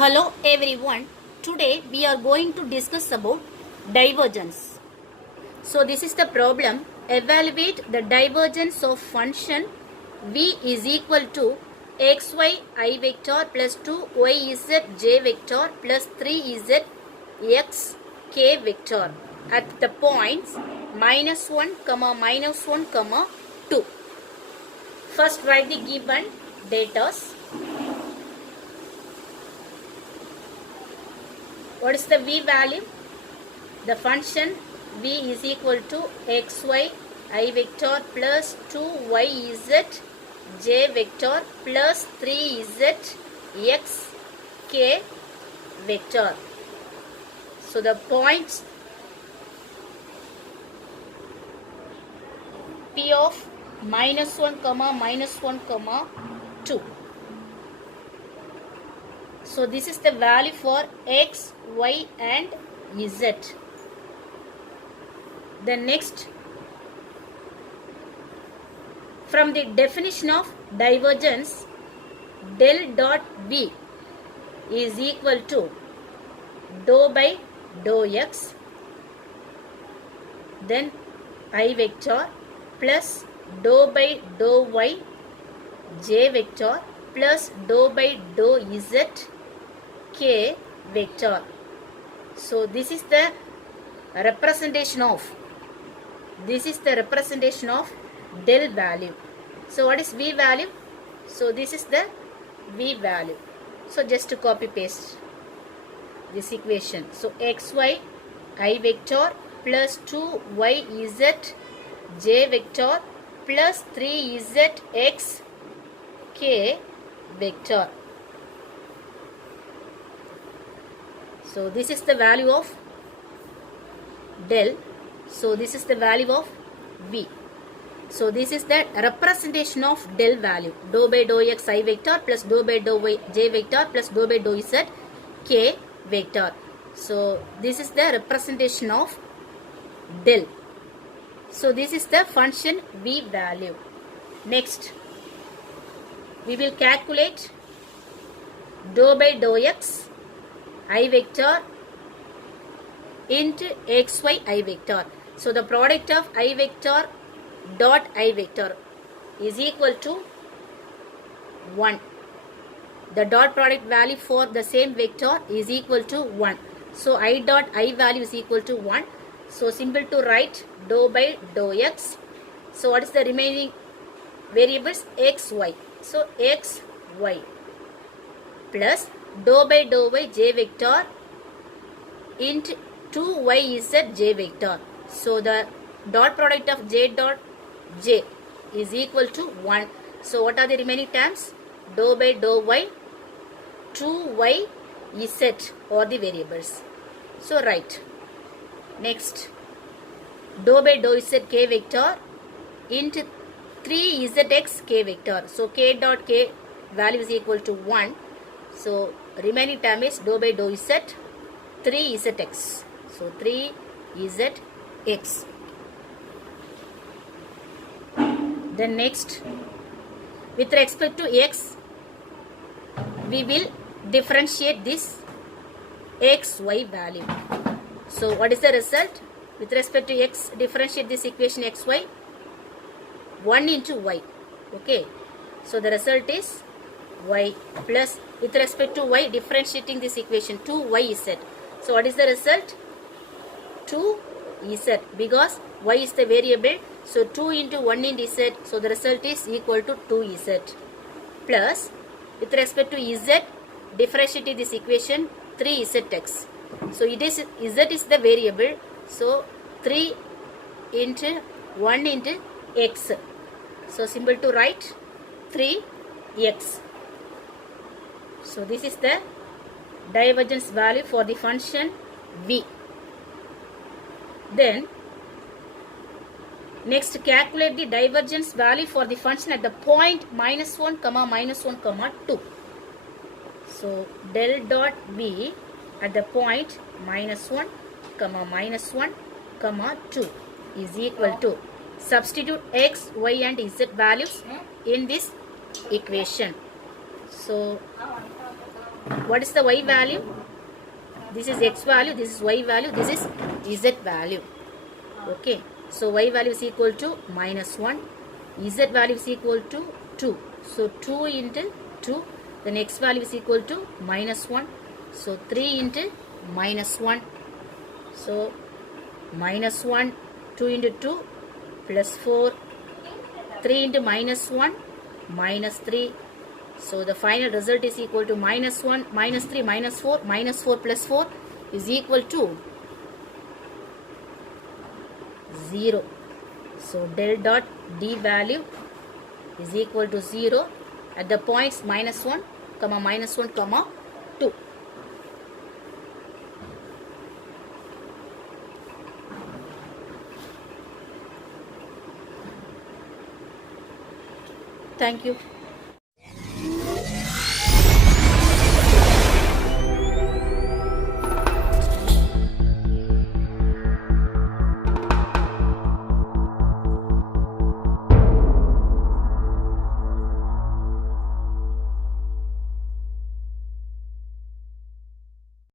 Hello everyone. Today we are going to discuss about divergence. So this is the problem. Evaluate the divergence of function v is equal to xy I vector plus 2yz j vector plus 3z x k vector at the points -1, -1, 2. First write the given datas. What is the v value? The function v is equal to xy I vector plus 2yz j vector plus 3z x k vector. So the points p of -1, -1, 2. So this is the value for x, y and z. The next, from the definition of divergence, del dot v is equal to dou by dou x, then I vector plus dou by dou y j vector plus dou by dou z k vector. So this is the representation of del value. So what is v value? So this is the v value. So just to copy paste this equation. So xy I vector plus 2yz j vector plus 3z x k vector. So this is the value of del. So this is the value of v. So this is the representation of del value. Dou by dou x I vector plus dou by dou y j vector plus dou by dou z k vector. So this is the representation of del. So this is the function v value. Next, we will calculate dou by dou x I vector into xy I vector. So the product of I vector dot I vector is equal to 1. The dot product value for the same vector is equal to 1. So I dot I value is equal to 1. So simple to write dou by dou x. So what is the remaining variables? xy. So xy plus dou by dou y j vector into 2yz j vector. So the dot product of j dot j is equal to 1. So what are the remaining terms? Dou by dou y 2yz or the variables. So write. Next, dou by dou z k vector into 3zx k vector. So k dot k value is equal to 1. So remaining term is dou by dou z 3zx. So 3zx. Then next, with respect to x, we will differentiate this xy value. So what is the result? With respect to x, differentiate this equation xy 1 into y. Okay. So the result is y plus, with respect to y, differentiating this equation 2yz. So what is the result? 2z, because y is the variable. So 2 into 1 into z. So the result is equal to 2z. Plus, with respect to z, differentiating this equation 3zx. So it is z is the variable. So 3 into 1 into x. So simple to write 3x. So this is the divergence value for the function v. Then next, calculate the divergence value for the function at the point -1, -1, 2. So del dot v at the point -1, -1, 2 is equal to, substitute x, y and z values in this equation. So What is the y value? This is x value, this is y value, this is z value. Okay, so y value is equal to minus 1, z value is equal to 2. So 2 into 2, then x value is equal to minus 1. So 3 into minus 1. So minus 1, 2 into 2 plus 4, 3 into minus 1 minus 3. So the final result is equal to minus 1, minus 3, minus 4, minus 4 plus 4 is equal to 0. So del dot D value is equal to 0 at the points minus 1, minus 1, 2. Thank you.